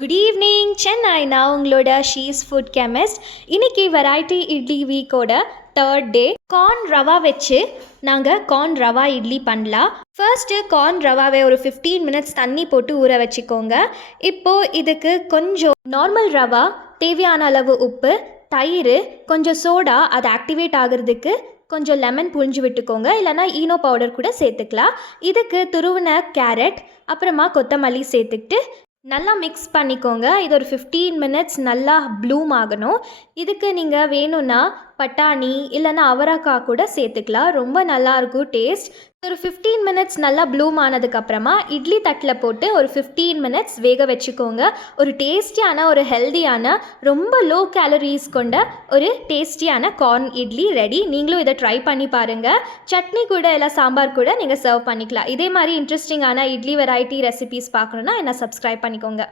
Good evening Chennai. நான் உங்களோட she's food chemist. இன்னைக்கு வெரைட்டி இட்லி வீக்கோட தேர்ட் டே. கார்ன் ரவா வச்சு நாங்கள் கார்ன் ரவா இட்லி பண்ணலாம். ஃபர்ஸ்ட்டு கார்ன் ரவாவை ஒரு 15 மினிட்ஸ் தண்ணி போட்டு ஊற வச்சுக்கோங்க. இப்போது இதுக்கு கொஞ்சம் நார்மல் ரவா, தேவையான அளவு உப்பு, தயிர், கொஞ்சம் சோடா, அது ஆக்டிவேட் ஆகிறதுக்கு கொஞ்சம் லெமன் புழிஞ்சு விட்டுக்கோங்க. இல்லைனா ஈனோ பவுடர் கூட சேர்த்துக்கலாம். இதுக்கு துருவின கேரட், அப்புறமா கொத்தமல்லி சேர்த்துக்கிட்டு நல்லா மிக்ஸ் பண்ணிக்கோங்க. இது ஒரு 15 மினிட்ஸ் நல்லா ப்ளூம் ஆகணும். இதுக்கு நீங்கள் வேணும்னா பட்டாணி இல்லைன்னா அவரைக்காய் கூட சேர்த்துக்கலாம். ரொம்ப நல்லாயிருக்கும் டேஸ்ட். ஒரு 15 மினிட்ஸ் நல்லா ப்ளூம் ஆனதுக்கப்புறமா இட்லி தட்டில் போட்டு ஒரு 15 மினிட்ஸ் வேக வச்சுக்கோங்க. ஒரு டேஸ்டியான, ஒரு ஹெல்தியான, ரொம்ப லோ கேலரிஸ் கொண்ட ஒரு டேஸ்டியான கார்ன் இட்லி ரெடி. நீங்களும் இதை ட்ரை பண்ணி பாருங்கள். சட்னி கூட இல்லை சாம்பார் கூட நீங்கள் சர்வ் பண்ணிக்கலாம். இதே மாதிரி இன்ட்ரெஸ்டிங்கான இட்லி வெரைட்டி ரெசிபீஸ் பார்க்கணுன்னா என்ன சப்ஸ்கிரைப் பண்ணிக்கோங்க.